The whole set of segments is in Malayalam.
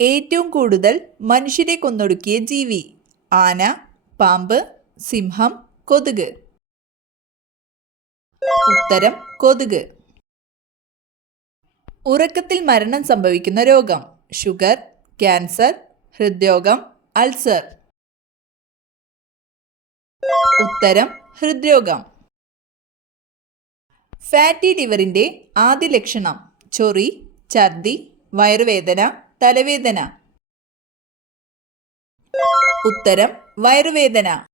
ഏറ്റവും കൂടുതൽ മനുഷ്യരെ കൊന്നൊടുക്കിയ ജീവി? ആന, പാമ്പ്, സിംഹം, കൊതുക്. ഉത്തരം കൊതുക്. ഉറക്കത്തിൽ മരണം സംഭവിക്കുന്ന രോഗം? ഷുഗർ, ക്യാൻസർ, ഹൃദ്രോഗം, അൾസർ. ഉത്തരം ഹൃദ്രോഗം. ഫാറ്റി ലിവറിന്റെ ആദ്യ ലക്ഷണം? ചൊറി, ഛർദി, വയറുവേദന, തലവേദന. ഉത്തരം വയറുവേദന.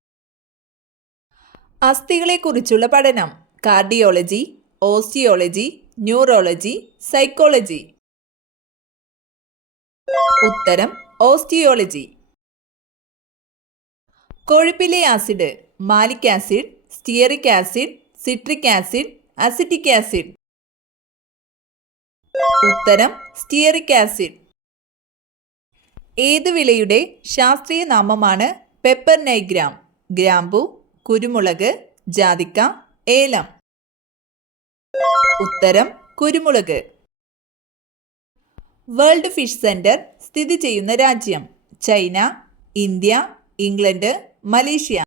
അസ്ഥികളെക്കുറിച്ചുള്ള പഠനം? Cardiology, osteology, neurology, psychology. ഉത്തരം ഓസ്റ്റിയോളജി. കൊഴുപ്പിലെ acid? Malic acid, stearic acid, citric acid, acetic acid. ഉത്തരം സ്റ്റിയറിക് ആസിഡ്. ഏതു വിളയുടെ ശാസ്ത്രീയ നാമമാണ് പെപ്പർ നൈഗ്രാം? ഗ്രാമ്പു, കുരുമുളക്, ജാതിക്ക, ഏലം. ഉത്തരം കുരുമുളക്. വേൾഡ് ഫിഷ് സെന്റർ സ്ഥിതി ചെയ്യുന്ന രാജ്യം? China, India, England, Malaysia.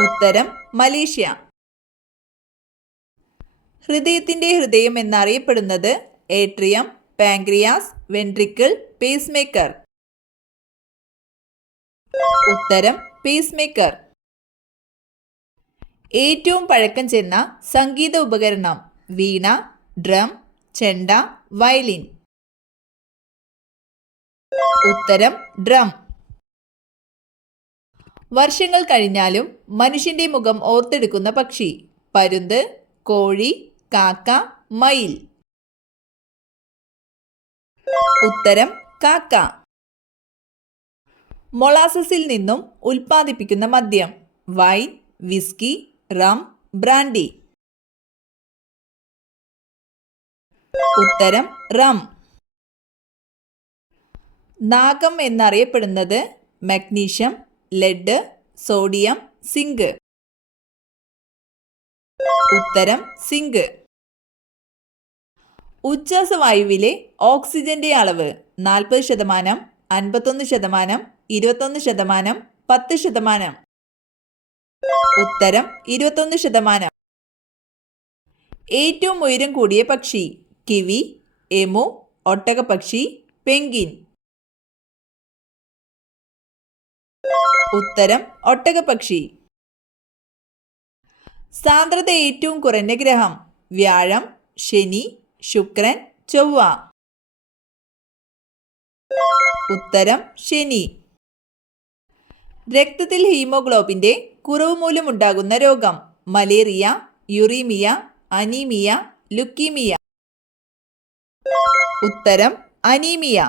ഉത്തരം മലേഷ്യ. ഹൃദയത്തിന്റെ ഹൃദയം എന്നറിയപ്പെടുന്നത്? Atrium, pancreas, ventricle, pacemaker. ഉത്തരം പേസ്മേക്കർ. ഏറ്റവും പഴക്കം ചെന്ന സംഗീത ഉപകരണം? വീണ, ഡ്രം, ചെണ്ട, വയലിൻ. ഉത്തരം ഡ്രം. വർഷങ്ങൾ കഴിഞ്ഞാലും മനുഷ്യന്റെ മുഖം ഓർത്തെടുക്കുന്ന പക്ഷി? പരുന്ത്, കോഴി, കാക്ക, മയിൽ. ഉത്തരം കാക്ക. മൊളാസസിൽ നിന്നും ഉൽപ്പാദിപ്പിക്കുന്ന മദ്യം? Wine, whisky, rum, brandy. ഉത്തരം റം. നാഗം എന്നറിയപ്പെടുന്നത്? Magnesium, lead, sodium, zinc. ഉത്തരം സിങ്ക്. ഉച്ഛ്വാസവായുവിലെ ഓക്സിജന്റെ അളവ്? 40%, 51%, 21%, 10%. ഉത്തരം 21%. ഏറ്റവും ഉയരം കൂടിയ പക്ഷി? കിവി, എമു, ഒട്ടകപ്പക്ഷി, പെൻഗ്വിൻ. ഉത്തരം ഒട്ടകപ്പക്ഷി. സാന്ദ്രത ഏറ്റവും കുറഞ്ഞ ഗ്രഹം? വ്യാഴം, ശനി, ശുക്രൻ, ചൊവ്വ. ഉത്തരം ശനി. രക്തത്തിൽ ഹീമോഗ്ലോബിന്റെ കുറവ് മൂലമുണ്ടാകുന്ന രോഗം? Malaria, uraemia, anaemia, leukaemia. ഉത്തരം അനീമിയ.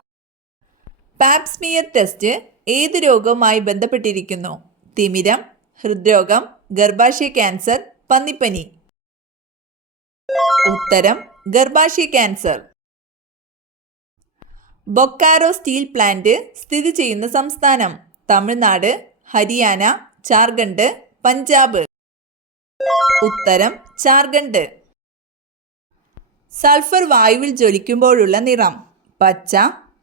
പാപ്സ്മിയർ ടെസ്റ്റ് ഏത് രോഗവുമായി ബന്ധപ്പെട്ടിരിക്കുന്നു? തിമിരം, ഹൃദ്രോഗം, ഗർഭാശയ ക്യാൻസർ, പന്നിപ്പനി. ഉത്തരം ഗർഭാശയ ക്യാൻസർ. ബൊക്കാറോ സ്റ്റീൽ പ്ലാന്റ് സ്ഥിതി ചെയ്യുന്ന സംസ്ഥാനം? തമിഴ്നാട്, ഹരിയാന, ജാർഖണ്ഡ്, പഞ്ചാബ്. ഉത്തരം ജാർഖണ്ഡ്. സൾഫർ വായുവിൽ ജ്വലിക്കുമ്പോഴുള്ള നിറം? പച്ച,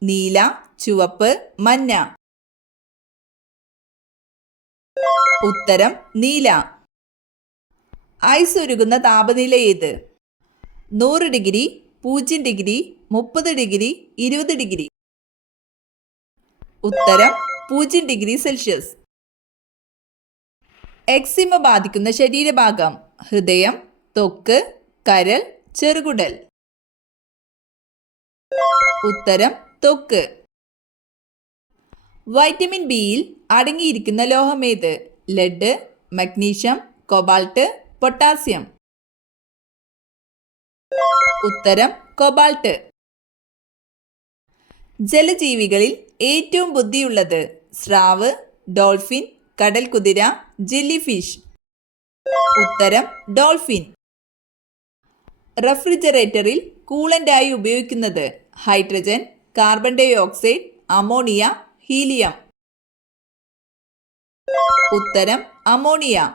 നീല, ചുവപ്പ്, മഞ്ഞ. ഉത്തരം നീല. ഐസ് ഉരുകുന്ന താപനില ഏത്? 100 ഡിഗ്രി, 0 ഡിഗ്രി, 30 ഡിഗ്രി, 20 ഡിഗ്രി. ഉത്തരം 0 ഡിഗ്രി സെൽഷ്യസ്. എക്സിമ ബാധിക്കുന്ന ശരീരഭാഗം? ഹൃദയം, ത്വക്ക്, കരൾ, ചെറുകുടൽ. ഉത്തരം ത്വക്ക്. വൈറ്റമിൻ ബിയിൽ അടങ്ങിയിരിക്കുന്ന ലോഹമേത്? Lead, magnesium, cobalt, potassium. ഉത്തരം കൊബാൾട്ട്. ജലജീവികളിൽ ഏറ്റവും ബുദ്ധിയുള്ളത്? സ്രാവ്, ഡോൾഫിൻ, കടൽക്കുതിര, ജെല്ലിഫിഷ്. ഉത്തരം ഡോൾഫിൻ. റെഫ്രിജറേറ്ററിൽ കൂളന്റായി ഉപയോഗിക്കുന്നത്? Hydrogen, carbon dioxide, ammonia, helium. ഉത്തരം അമോണിയ.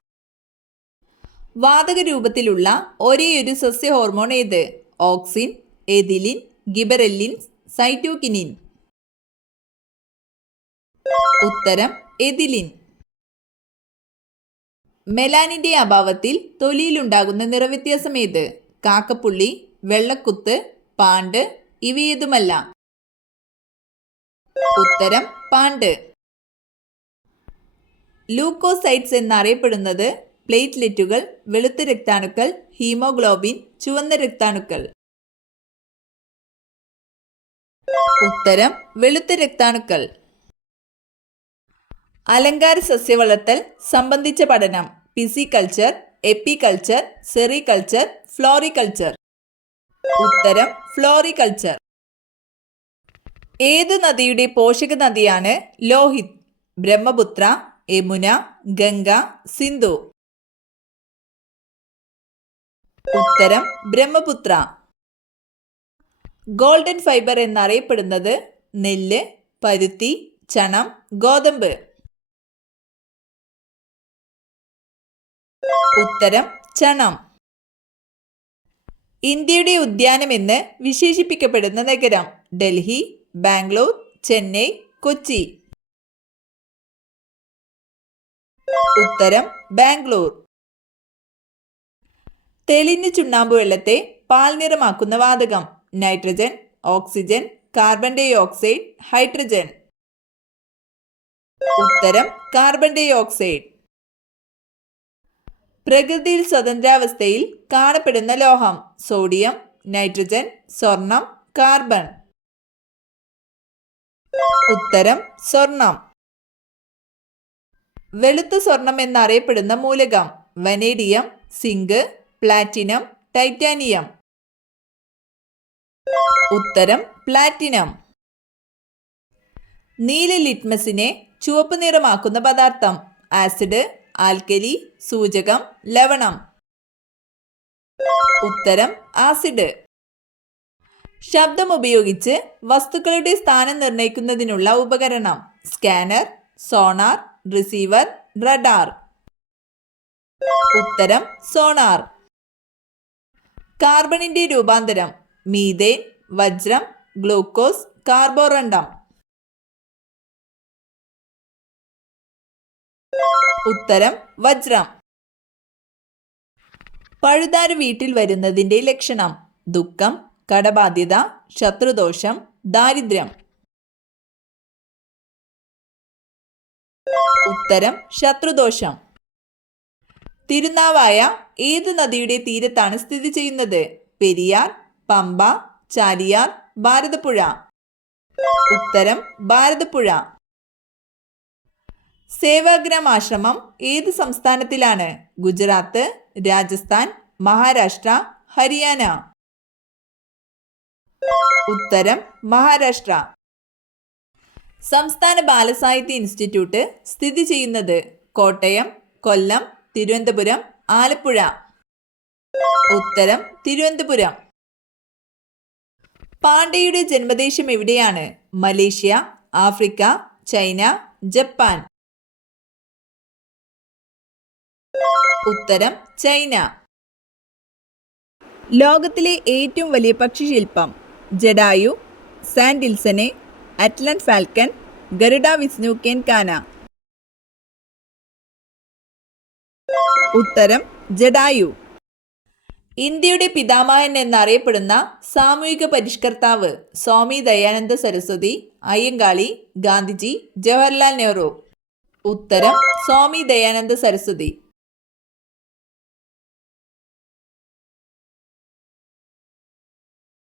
വാതക രൂപത്തിലുള്ള ഒരേയൊരു സസ്യ ഹോർമോൺ ഏത്? Auxin, ethylene, gibberellins, cytokinin. ഉത്തരം എഥിലിൻ. മെലാനിന്റെ അഭാവത്തിൽ തൊലിയിലുണ്ടാകുന്ന നിറവ്യത്യാസം ഏത്? കാക്കപ്പുള്ളി, വെള്ളക്കുത്ത്, പാണ്ട്, ഇവയേതുമല്ല. ഉത്തരം പാണ്ട്. ലൂക്കോസൈറ്റ്സ് എന്നറിയപ്പെടുന്നത് പ്ലേറ്റ്ലെറ്റുകൾ, വെളുത്ത രക്താണുക്കൾ, ഹീമോഗ്ലോബിൻ, ചുവന്ന രക്താണുക്കൾ. ഉത്തരം വെളുത്ത രക്താണുക്കൾ. അലങ്കാര സസ്യ വളർത്തൽ സംബന്ധിച്ച പഠനം പിസികൾച്ചർ, എപ്പികൾച്ചർ, സെറികൾച്ചർ, ഫ്ലോറികൾച്ചർ. ഉത്തരം ഫ്ലോറികൾച്ചർ. ഏതു നദിയുടെ പോഷക നദിയാണ് ലോഹിത്? ബ്രഹ്മപുത്ര, യമുന, ഗംഗ, സിന്ധു. ഉത്തരം ബ്രഹ്മപുത്ര. ഗോൾഡൻ ഫൈബർ എന്നറിയപ്പെടുന്നത് നെല്ല്, പരുത്തി, ചണം, ഗോതമ്പ്. ഉത്തരം ചണം. ഇന്ത്യയുടെ ഉദ്യാനം എന്ന് വിശേഷിപ്പിക്കപ്പെടുന്ന നഗരം ഡൽഹി, ബാംഗ്ലൂർ, ചെന്നൈ, കൊച്ചി. ഉത്തരം ബാംഗ്ലൂർ. തെളിഞ്ഞ ചുണ്ണാമ്പ് വെള്ളത്തെ പാൽനിറമാക്കുന്ന വാതകം nitrogen, oxygen, carbon dioxide, hydrogen. ഉത്തരം കാർബൺ ഡൈ ഓക്സൈഡ്. പ്രകൃതിയിൽ സ്വതന്ത്രാവസ്ഥയിൽ കാണപ്പെടുന്ന ലോഹം സോഡിയം, നൈട്രജൻ, സ്വർണം, കാർബൺ. ഉത്തരം സ്വർണം. വെളുത്ത സ്വർണം എന്നറിയപ്പെടുന്ന മൂലകം വനേഡിയം, സിങ്ക്, പ്ലാറ്റിനം, ടൈറ്റാനിയം. ഉത്തരം പ്ലാറ്റിനം. നീല ലിറ്റ്മസിനെ ചുവപ്പ് നിറമാക്കുന്ന പദാർത്ഥം ആസിഡ്, ആൽക്കലി, സൂചകം, ലവണം. ഉത്തരം ആസിഡ്. ശബ്ദം ഉപയോഗിച്ച് വസ്തുക്കളുടെ സ്ഥാനം നിർണ്ണയിക്കുന്നതിനുള്ള ഉപകരണം സ്കാനർ, സോണാർ, റിസീവർ, റഡാർ. ഉത്തരം സോണാർ. കാർബണിന്റെ രൂപാന്തരം മീഥേൻ, വജ്രം, ഗ്ലൂക്കോസ്, കാർബോറണ്ടം. ഉത്തരം വജ്രം. പഴുതാര വീട്ടിൽ വരുന്നതിന്റെ ലക്ഷണം ദുഃഖം, കടബാധ്യത, ശത്രുദോഷം, ദാരിദ്ര്യം. ഉത്തരം ശത്രുദോഷം. തിരുനാവായ ഏത് നദിയുടെ തീരത്താണ് സ്ഥിതി ചെയ്യുന്നത്? പെരിയാർ, പമ്പ, ചാലിയാർ, ഭാരതപ്പുഴ. ഉത്തരം ഭാരതപ്പുഴ. സേവാഗ്രാം ആശ്രമം ഏത് സംസ്ഥാനത്തിലാണ്? ഗുജറാത്ത്, രാജസ്ഥാൻ, മഹാരാഷ്ട്ര, ഹരിയാന. ഉത്തരം മഹാരാഷ്ട്ര. സംസ്ഥാന ബാലസാഹിത്യ ഇൻസ്റ്റിറ്റ്യൂട്ട് സ്ഥിതി ചെയ്യുന്നത് കോട്ടയം, കൊല്ലം, തിരുവനന്തപുരം, ആലപ്പുഴ. ഉത്തരം തിരുവനന്തപുരം. പാണ്ഡെയുടെ ജന്മദേശം എവിടെയാണ്? Malaysia, Africa, China, Japan. ഉത്തരം ചൈന. ലോകത്തിലെ ഏറ്റവും വലിയ പക്ഷിശില്പം ജഡായു, സാൻഡിൽസനെ, അറ്റ്ലന്റ് ഫാൽക്കൺ, ഗരുഡ വിസ്നുക്കേൻ കാന. ഉത്തരം ജഡായു. ഇന്ത്യയുടെ പിതാമഹൻ എന്നറിയപ്പെടുന്ന സാമൂഹിക പരിഷ്കർത്താവ് സ്വാമി ദയാനന്ദ സരസ്വതി, അയ്യങ്കാളി, ഗാന്ധിജി, ജവഹർലാൽ നെഹ്റു. ഉത്തരം സ്വാമി ദയാനന്ദ സരസ്വതി.